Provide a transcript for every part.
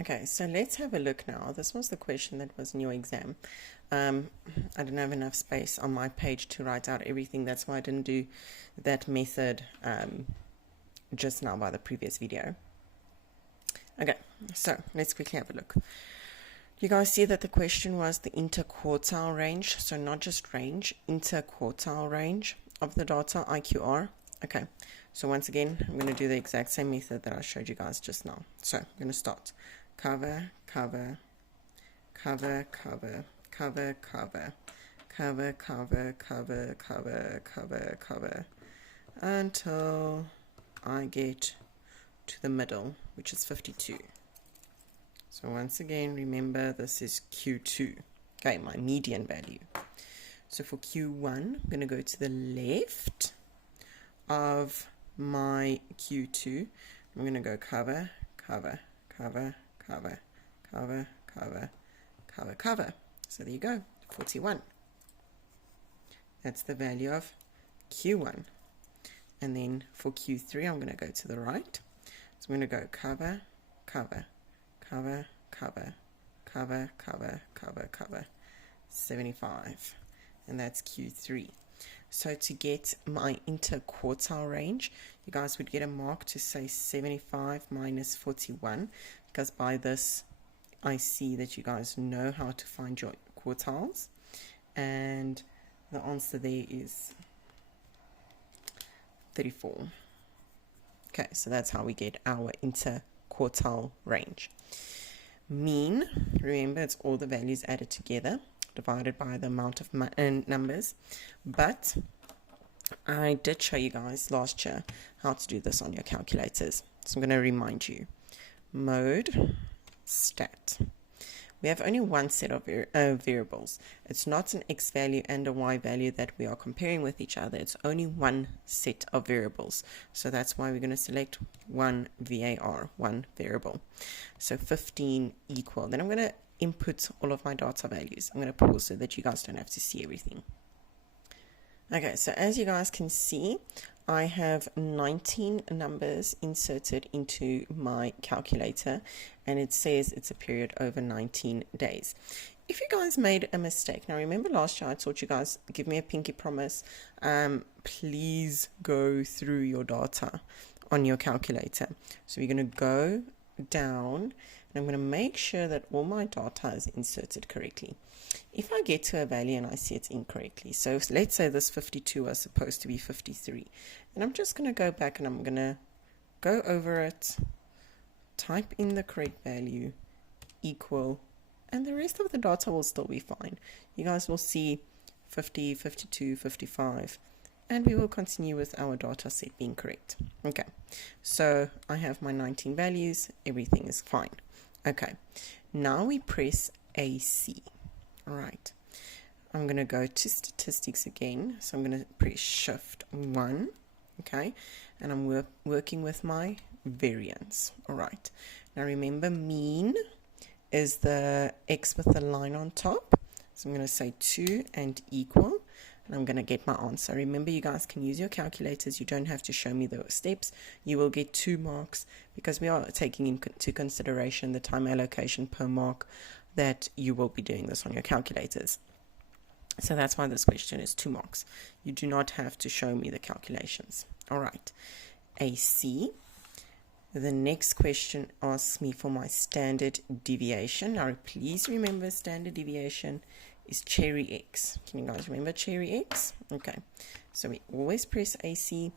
Okay, so let's have a look now. This was the question that was in your exam. I didn't have enough space on my page to write out everything. That's why I didn't do that method just now by the previous video. Okay, so let's quickly have a look. You guys see that the question was the interquartile range, so not just range, interquartile range of the data, IQR. Okay, so once again, I'm going to do the exact same method that I showed you guys just now. So I'm going to start cover, cover, cover, cover, cover, cover, cover, cover, cover, cover, cover, cover, until I get to the middle, which is 52. So once again, remember this is Q2, okay, my median value. So for Q1, I'm going to go to the left of my Q2. I'm going to go cover, cover, cover, cover, cover, cover, cover, cover. So there you go, 41. That's the value of Q1. And then for Q3, I'm going to go to the right. So I'm going to go cover, cover, cover, cover, cover, cover, cover, cover, 75. And that's Q3. So to get my interquartile range, you guys would get a mark to say 75 minus 41, because by this I see that you guys know how to find your quartiles, and the answer there is 34. Okay, so that's how we get our interquartile range. Mean, remember it's all the values added together divided by the amount of numbers, but I did show you guys last year how to do this on your calculators, so I'm going to remind you. Mode stat. We have only one set of variables. It's not an x value and a y value that we are comparing with each other. It's only one set of variables. So that's why we're going to select one VAR, one variable. So 15 equal. Then I'm going to input all of my data values. I'm going to pause so that you guys don't have to see everything. Okay, so as you guys can see, I have 19 numbers inserted into my calculator, and it says it's a period over 19 days. If you guys made a mistake, now remember last year I taught you guys, give me a pinky promise, please go through your data on your calculator. So we're going to go down, and I'm going to make sure that all my data is inserted correctly. If I get to a value and I see it's incorrectly, so let's say this 52 was supposed to be 53, and I'm just going to go back and I'm going to go over it, type in the correct value, equal, and the rest of the data will still be fine. You guys will see 50, 52, 55, and we will continue with our data set being correct. Okay, so I have my 19 values, everything is fine. Okay, now we press AC. All right, I'm going to go to statistics again. So I'm going to press shift 1, okay, and I'm working with my variance. All right, now remember mean is the X with the line on top. So I'm going to say 2 and equal, and I'm going to get my answer. Remember, you guys can use your calculators. You don't have to show me the steps. You will get 2 marks because we are taking into consideration the time allocation per mark that you will be doing this on your calculators. So that's why this question is 2 marks. You do not have to show me the calculations. All right, AC. The next question asks me for my standard deviation. Now, please remember standard deviation is cherry X. Can you guys remember cherry X? Okay, so we always press AC,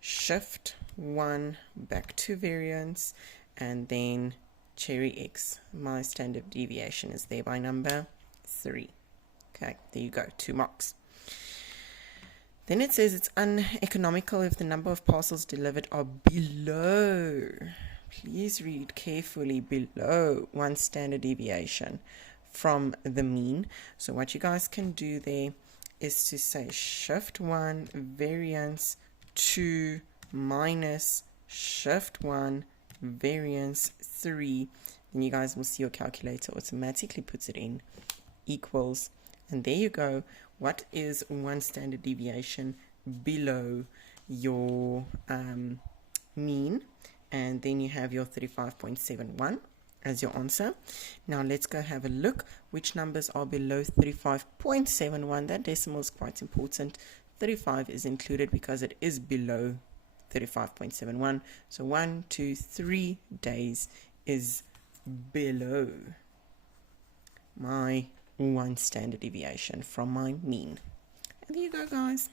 shift 1 back to variance, and then cherry X. My standard deviation is there by number 3. Okay, there you go, 2 marks. Then it says it's uneconomical if the number of parcels delivered are below, please read carefully, below 1 standard deviation from the mean. So what you guys can do there is to say shift 1 variance 2 minus shift 1 variance 3, then you guys will see your calculator automatically puts it in, equals, and there you go. What is 1 standard deviation below your mean? And then you have your 35.71, as your answer. Now let's go have a look which numbers are below 35.71. That decimal is quite important. 35 is included because it is below 35.71. So 1, 2, 3 days is below my 1 standard deviation from my mean. And there you go, guys.